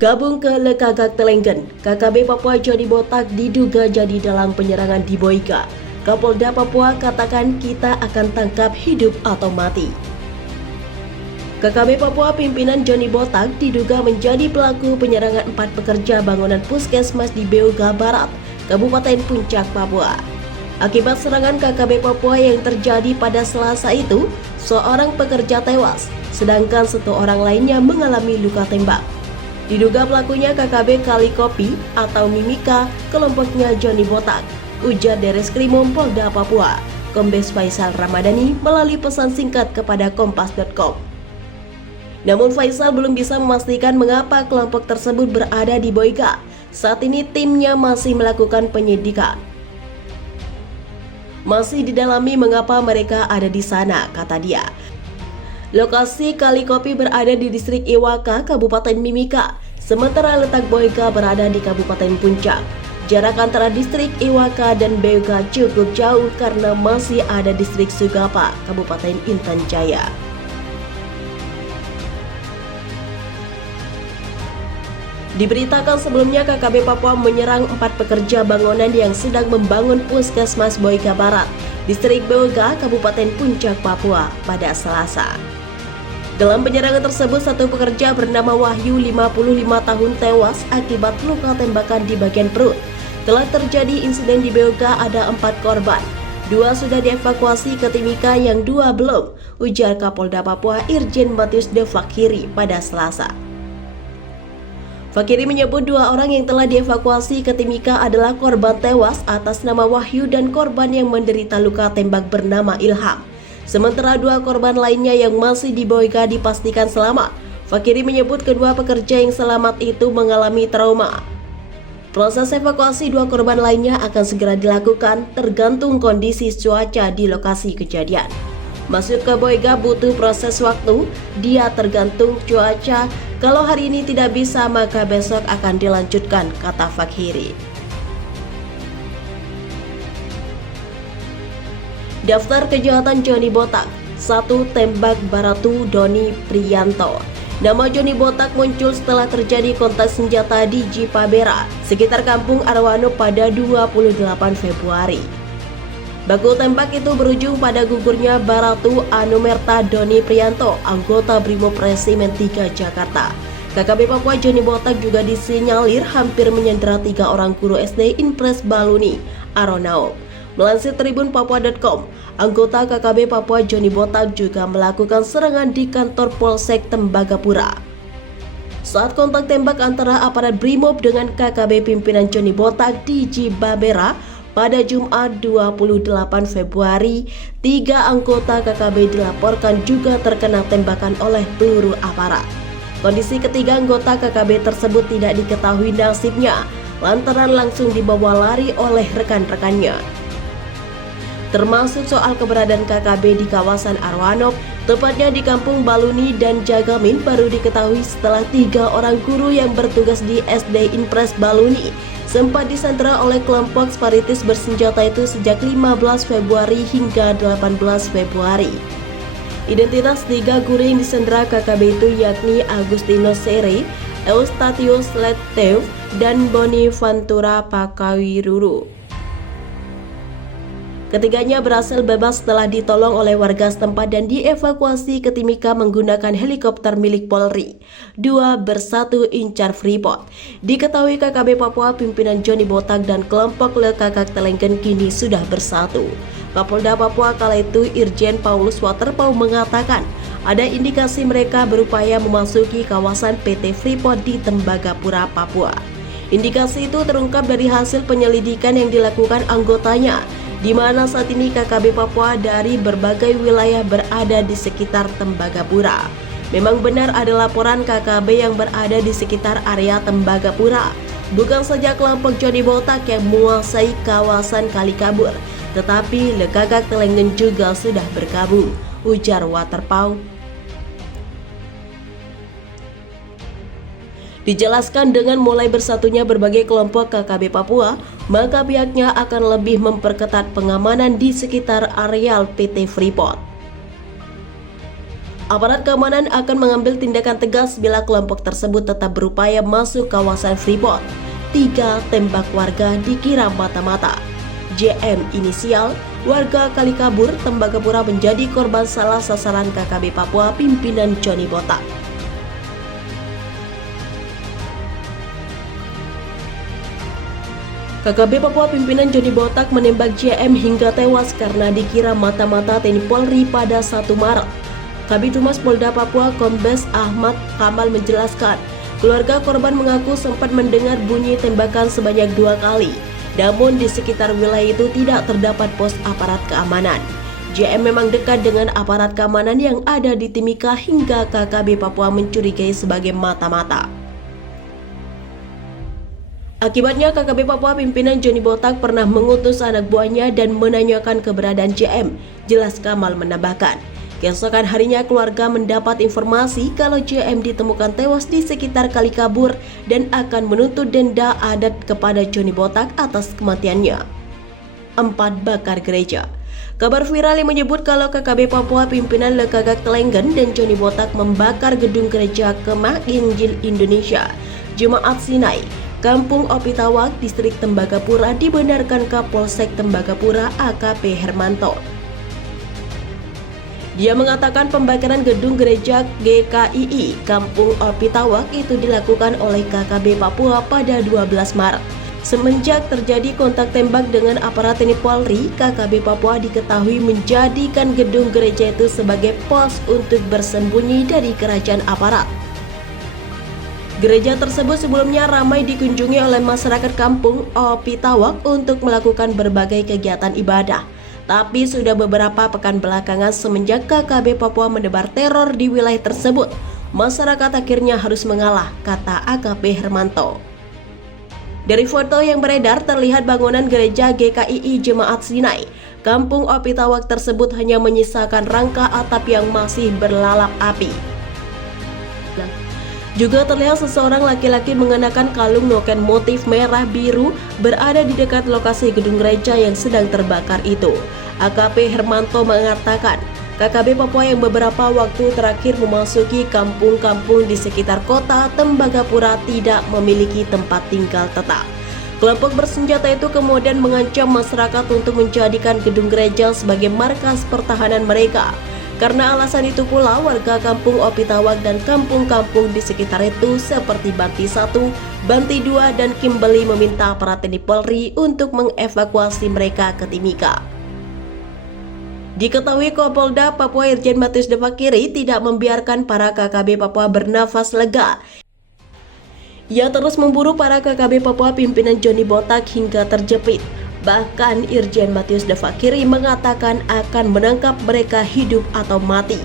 Gabung ke Lekagak Telenggen, KKB Papua Joni Botak diduga jadi dalang penyerangan di Boyka. Kapolda Papua katakan kita akan tangkap hidup atau mati. KKB Papua pimpinan Joni Botak diduga menjadi pelaku penyerangan 4 pekerja bangunan puskesmas di Beoga Barat, Kabupaten Puncak, Papua. Akibat serangan KKB Papua yang terjadi pada Selasa itu, seorang pekerja tewas, sedangkan 1 orang lainnya mengalami luka tembak. Diduga pelakunya KKB Kalikopi atau Mimika, kelompoknya Joni Botak, ujar Dereskrimum Polda Papua, Kombes Faisal Ramadhani melalui pesan singkat kepada kompas.com. Namun Faisal belum bisa memastikan mengapa kelompok tersebut berada di Boyka. Saat ini timnya masih melakukan penyidikan. Masih didalami mengapa mereka ada di sana, kata dia. Lokasi Kalikopi berada di distrik Iwaka, Kabupaten Mimika, sementara letak Boyka berada di Kabupaten Puncak. Jarak antara distrik Iwaka dan Beoga cukup jauh karena masih ada distrik Sugapa, Kabupaten Intan Jaya. Diberitakan sebelumnya KKB Papua menyerang 4 pekerja bangunan yang sedang membangun puskesmas Boyka Barat, distrik Beoga, Kabupaten Puncak, Papua pada Selasa. Dalam penyerangan tersebut, 1 pekerja bernama Wahyu 55 tahun tewas akibat luka tembakan di bagian perut. Telah terjadi insiden di Beoga, ada 4 korban. 2 sudah dievakuasi ke Timika, yang 2 belum, ujar Kapolda Papua Irjen Matius De Fakiri pada Selasa. Fakiri menyebut 2 orang yang telah dievakuasi ke Timika adalah korban tewas atas nama Wahyu dan korban yang menderita luka tembak bernama Ilham. Sementara 2 korban lainnya yang masih di Boyka dipastikan selamat. Fakiri menyebut kedua pekerja yang selamat itu mengalami trauma. Proses evakuasi 2 korban lainnya akan segera dilakukan tergantung kondisi cuaca di lokasi kejadian. Masuk ke Boyka butuh proses waktu, dia tergantung cuaca. Kalau hari ini tidak bisa maka besok akan dilanjutkan, kata Fakiri. Daftar kejahatan Joni Botak. 1. Tembak Baratu Doni Priyanto. Nama Joni Botak muncul setelah terjadi kontak senjata di Jipabera, sekitar kampung Arwano pada 28 Februari. Baku tembak itu berujung pada gugurnya Baratu Anumerta Doni Priyanto, anggota Brimob Resimen 3 Jakarta. KKB Papua Joni Botak juga disinyalir hampir menyandera 3 orang guru SD Impres Baluni, Aronao. Melansir Tribun Papua.com, anggota KKB Papua Joni Botak juga melakukan serangan di kantor Polsek Tembagapura. Saat kontak tembak antara aparat Brimob dengan KKB pimpinan Joni Botak di Jibabera pada Jumat 28 Februari, 3 anggota KKB dilaporkan juga terkena tembakan oleh peluru aparat. Kondisi ketiga anggota KKB tersebut tidak diketahui nasibnya, lantaran langsung dibawa lari oleh rekan-rekannya. Termasuk soal keberadaan KKB di kawasan Arwanop, tepatnya di Kampung Baluni dan Jagamin, baru diketahui setelah 3 orang guru yang bertugas di SD Impres Baluni sempat disandera oleh kelompok separatis bersenjata itu sejak 15 Februari hingga 18 Februari. Identitas 3 guru yang disandera KKB itu yakni Agustino Sere, Eustatius Letev, dan Boni Vantura Pakawiruru. Ketiganya berhasil bebas setelah ditolong oleh warga setempat dan dievakuasi ke Timika menggunakan helikopter milik Polri. 2 bersatu incar Freeport. Diketahui KKB Papua pimpinan Joni Botak dan kelompok Lekagak Telenggen kini sudah bersatu. Kapolda Papua kala itu Irjen Paulus Waterpau mengatakan ada indikasi mereka berupaya memasuki kawasan PT Freeport di Tembagapura, Papua. Indikasi itu terungkap dari hasil penyelidikan yang dilakukan anggotanya, di mana saat ini KKB Papua dari berbagai wilayah berada di sekitar Tembagapura. Memang benar ada laporan KKB yang berada di sekitar area Tembagapura. Bukan saja kelompok Joni Botak yang menguasai kawasan Kalikabur, tetapi Lekagak Telenggen juga sudah bergabung, ujar Waterpau. Dijelaskan dengan mulai bersatunya berbagai kelompok KKB Papua, maka pihaknya akan lebih memperketat pengamanan di sekitar areal PT Freeport. Aparat keamanan akan mengambil tindakan tegas bila kelompok tersebut tetap berupaya masuk kawasan Freeport. 3 tembak warga dikira mata-mata. JM inisial, warga Kalikabur, Tembagapura menjadi korban salah sasaran KKB Papua pimpinan Johnny Botak. KKB Papua pimpinan Johnny Botak menembak JM hingga tewas karena dikira mata-mata TNI Polri pada 1 Maret. Kabid Humas Polda Papua Kombes Ahmad Kamal menjelaskan, keluarga korban mengaku sempat mendengar bunyi tembakan sebanyak 2 kali. Namun di sekitar wilayah itu tidak terdapat pos aparat keamanan. JM memang dekat dengan aparat keamanan yang ada di Timika hingga KKB Papua mencurigai sebagai mata-mata. Akibatnya KKB Papua pimpinan Johnny Botak pernah mengutus anak buahnya dan menanyakan keberadaan JM. Jelas Kamal menambahkan, keesokan harinya keluarga mendapat informasi kalau JM ditemukan tewas di sekitar Kalikabur dan akan menuntut denda adat kepada Johnny Botak atas kematiannya. 4 bakar gereja. Kabar viral yang menyebut kalau KKB Papua pimpinan Lekagak Telenggen dan Johnny Botak membakar gedung gereja Kemah Injil Indonesia, Jemaat Sinai, Kampung Opitawak, Distrik Tembagapura dibenarkan Kapolsek Tembagapura AKP Hermanto. Dia mengatakan pembakaran gedung gereja GKII Kampung Opitawak itu dilakukan oleh KKB Papua pada 12 Maret. Semenjak terjadi kontak tembak dengan aparat TNI Polri, KKB Papua diketahui menjadikan gedung gereja itu sebagai pos untuk bersembunyi dari kerajaan aparat. Gereja tersebut sebelumnya ramai dikunjungi oleh masyarakat kampung Opitawak untuk melakukan berbagai kegiatan ibadah. Tapi sudah beberapa pekan belakangan semenjak KKB Papua menebar teror di wilayah tersebut, masyarakat akhirnya harus mengalah, kata AKP Hermanto. Dari foto yang beredar terlihat bangunan gereja GKII Jemaat Sinai, Kampung Opitawak tersebut hanya menyisakan rangka atap yang masih berlalap api. Juga terlihat seseorang laki-laki mengenakan kalung noken motif merah biru berada di dekat lokasi gedung gereja yang sedang terbakar itu. AKP Hermanto mengatakan, KKB Papua yang beberapa waktu terakhir memasuki kampung-kampung di sekitar kota Tembagapura tidak memiliki tempat tinggal tetap. Kelompok bersenjata itu kemudian mengancam masyarakat untuk menjadikan gedung gereja sebagai markas pertahanan mereka. Karena alasan itu pula warga kampung Opitawak dan kampung-kampung di sekitar itu seperti Banti 1, Banti 2, dan Kimbeli meminta aparat TNI Polri untuk mengevakuasi mereka ke Timika. Diketahui Kapolda Papua Irjen Matius Devakiri tidak membiarkan para KKB Papua bernafas lega. Ia terus memburu para KKB Papua pimpinan Johnny Botak hingga terjepit. Bahkan Irjen Matius Devakiri mengatakan akan menangkap mereka hidup atau mati.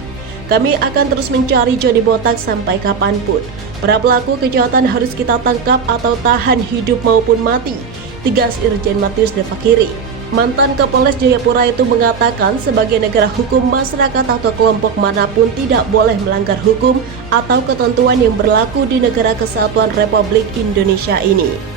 Kami akan terus mencari Johnny Botak sampai kapanpun. Para pelaku kejahatan harus kita tangkap atau tahan hidup maupun mati, tegas Irjen Matius Devakiri. Mantan Kapolres Jayapura itu mengatakan sebagai negara hukum, masyarakat atau kelompok manapun tidak boleh melanggar hukum atau ketentuan yang berlaku di negara kesatuan Republik Indonesia ini.